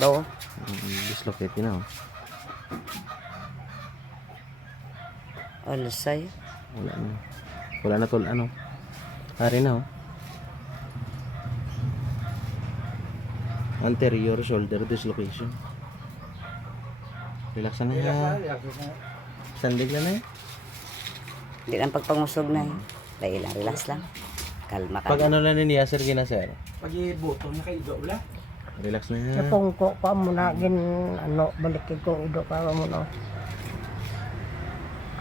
Daw. Dislocate na oh. Alasay. Wala na. Wala na tol ano. Hari na oh. Anterior shoulder dislocation. Relax na ha. Sandig lang na eh. Hindi lang pagpangusog na eh. Dahil lang, relax lang. Kalma ka. Pag ano na niya sir gina sir. Pag ibuto niya kay Ido wala. Relax na ha. Kapong ko pa muna gin ano balik ko ido ka muna.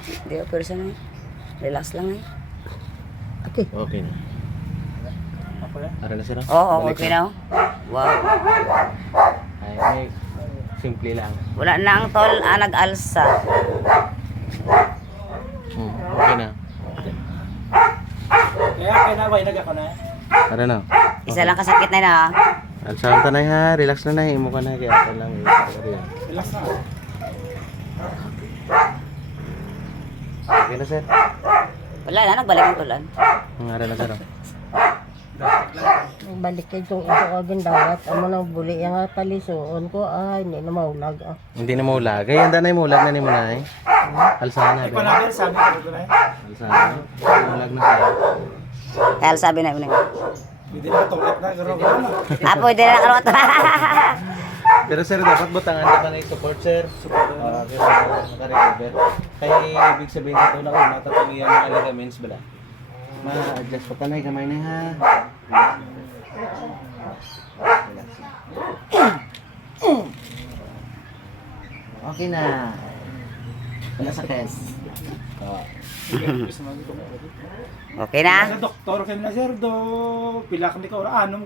Hindi o pero sana eh. Relax lang eh. Okay. Okay na. Ako yan. Ara na sir. oh. Oo, Balik okay na. na oh. Wow. Ay, simple lang. Wala na ang tol, nag-alsa. Okay na. Kaya kinaway nagako na. Ara na. Isa lang kasakit na na ha. Alsahan ta na ha. Relax na na. Imo ka na kaya ka lang. Relax na. Okay na sir. Wala na, nagbalik ang tulan. Ara na sir. oh. Balik kay itong ido ka gin dawat amo nang buli yang palisuon ko ay hindi na maulag ah. Hindi na maulag. Ay, handa na yung mulag na ni mo na eh. Alsahan na. Ay panagal sabi ko na. Alsahan na. Mulag na kaya. Kaya sabi na yun. Pwede na tungkit na garo na. Pwede na nakarot. Pero sir, dapat butangan na ka na yung support sir. Support na. Kaya naka-recover. Kaya ibig sabihin na ito na kung natatuloy ang mga ligaments bala. Ma-adjust pa tanay kamay na ha. Okay na. Wala sa test. Okay na? Sa doktor kay na sir do pila kami ka ora anom